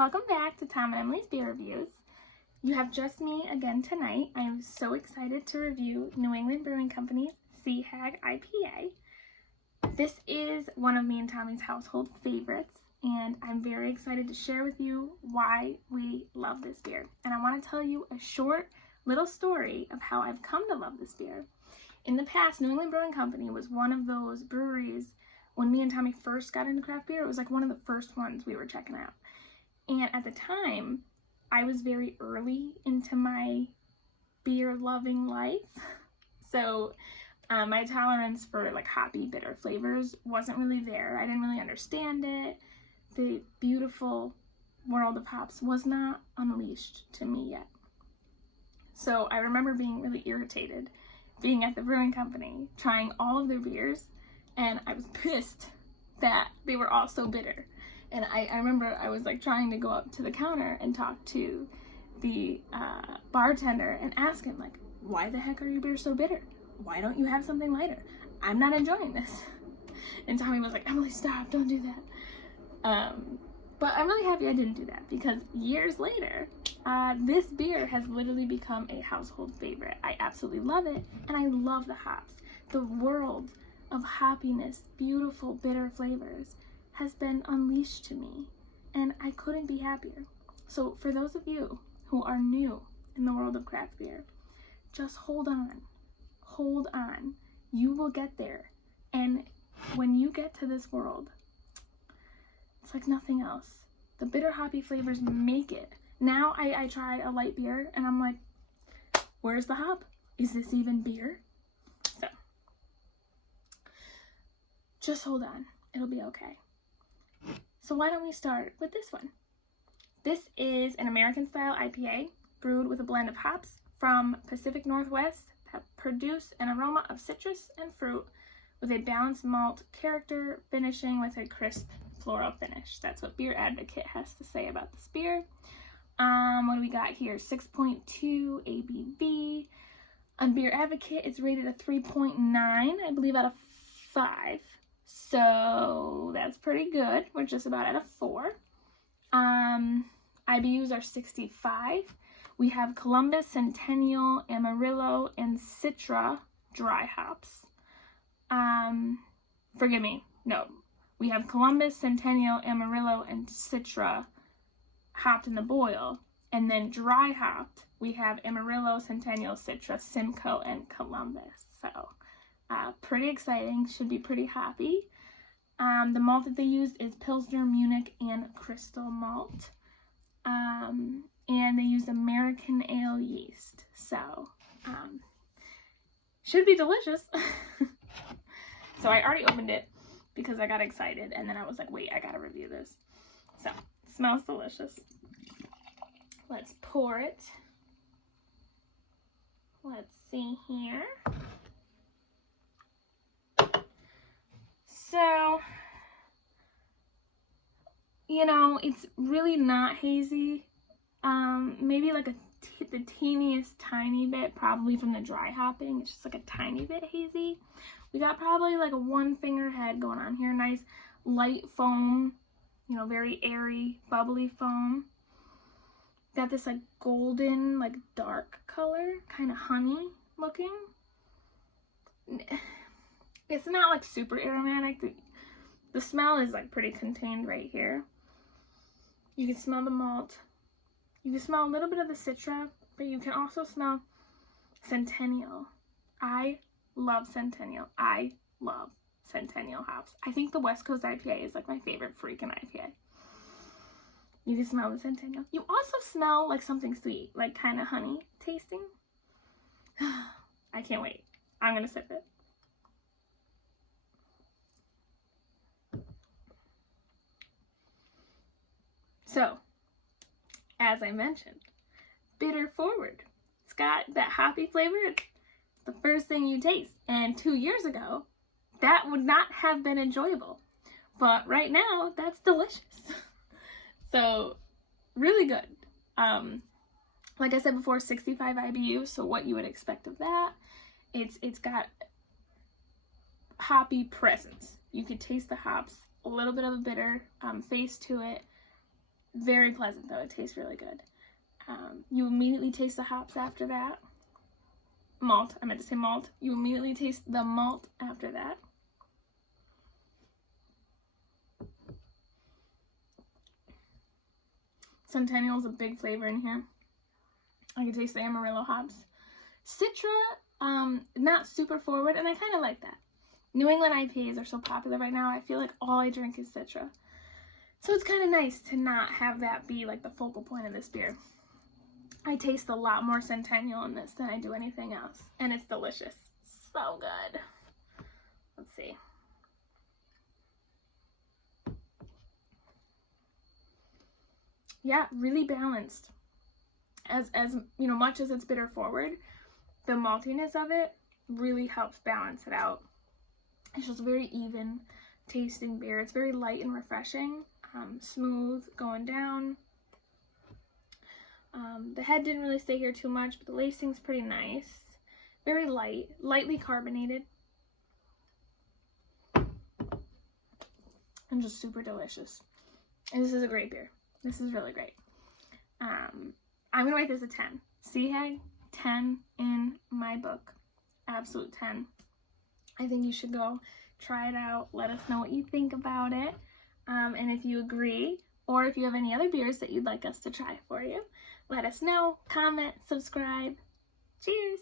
Welcome back to Tom and Emily's Beer Reviews. You have just me again tonight. I am so excited to review New England Brewing Company's Hag IPA. This is one of me and Tommy's household favorites, and I'm very excited to share with you why we love this beer. And I want to tell you a short little story of how I've come to love this beer. In the past, New England Brewing Company was one of those breweries when me and Tommy first got into craft beer. It was like one of the first ones we were checking out. And at the time, I was very early into my beer loving life. So my tolerance for like hoppy, bitter flavors wasn't really there. I didn't really understand it. The beautiful world of hops was not unleashed to me yet. So I remember being really irritated being at the brewing company, trying all of their beers, and I was pissed that they were all so bitter. And I remember I was like trying to go up to the counter and talk to the bartender and ask him like, why the heck are your beers so bitter? Why don't you have something lighter? I'm not enjoying this. And Tommy was like, Emily, stop, don't do that. But I'm really happy I didn't do that because years later, this beer has literally become a household favorite. I absolutely love it, and I love the hops. The world of hoppiness, beautiful, bitter flavors has been unleashed to me, and I couldn't be happier. So for those of you who are new in the world of craft beer, just hold on. Hold on. You will get there. And when you get to this world, it's like nothing else. The bitter hoppy flavors make it. Now I try a light beer and I'm like, where's the hop? Is this even beer? So just hold on. It'll be okay. So why don't we start with this one? This is an American-style IPA brewed with a blend of hops from Pacific Northwest that produce an aroma of citrus and fruit with a balanced malt character, finishing with a crisp floral finish. That's what Beer Advocate has to say about this beer. What do we got here? 6.2 ABV. On Beer Advocate, it's rated a 3.9, I believe, out of 5. So that's pretty good. We're just about at a 4. IBUs are 65. We have Columbus, Centennial, Amarillo, and Citra dry hops. Forgive me. No. We have Columbus, Centennial, Amarillo, and Citra hopped in the boil. And then dry hopped, we have Amarillo, Centennial, Citra, Simcoe, and Columbus. So pretty exciting. Should be pretty hoppy. The malt that they use is Pilsner, Munich, and Crystal malt. And they use American ale yeast. So, should be delicious. So I already opened it because I got excited. And then I was like, wait, I gotta review this. So, it smells delicious. Let's pour it. Let's see here. So, you know, it's really not hazy. Maybe like the teeniest tiny bit, probably from the dry hopping. It's just like a tiny bit hazy. We got probably like a 1 finger head going on here. Nice light foam, you know, very airy, bubbly foam. Got this like golden, like dark color, kind of honey looking. It's not like super aromatic. The smell is like pretty contained right here. You can smell the malt. You can smell a little bit of the Citra, but you can also smell Centennial. I love Centennial. I love Centennial hops. I think the West Coast IPA is like my favorite freaking IPA. You can smell the Centennial. You also smell like something sweet, like kind of honey tasting. I can't wait. I'm gonna sip it. So, as I mentioned, bitter forward. It's got that hoppy flavor. It's the first thing you taste. And 2 years ago, that would not have been enjoyable. But right now, that's delicious. So, really good. Like I said before, 65 IBU, so what you would expect of that. It's got hoppy presence. You could taste the hops, a little bit of a bitter face to it. Very pleasant though, it tastes really good. You immediately taste the hops after that. Malt, I meant to say malt. You immediately taste the malt after that. Centennial is a big flavor in here. I can taste the Amarillo hops. Citra, not super forward, and I kind of like that. New England IPAs are so popular right now, I feel like all I drink is Citra. So it's kind of nice to not have that be like the focal point of this beer. I taste a lot more Centennial in this than I do anything else, and it's delicious. So good. Let's see. Yeah, really balanced. As you know, much as it's bitter forward, the maltiness of it really helps balance it out. It's just very even tasting beer. It's very light and refreshing, smooth going down. The head didn't really stay here too much, but the lacing's pretty nice. Very light, lightly carbonated, and just super delicious. And this is a great beer. This is really great. I'm gonna rate this a 10. Sea Hag, 10 in my book. Absolute 10. I think you should go try it out. Let us know what you think about it. And if you agree, or if you have any other beers that you'd like us to try for you, let us know. Comment, subscribe. Cheers!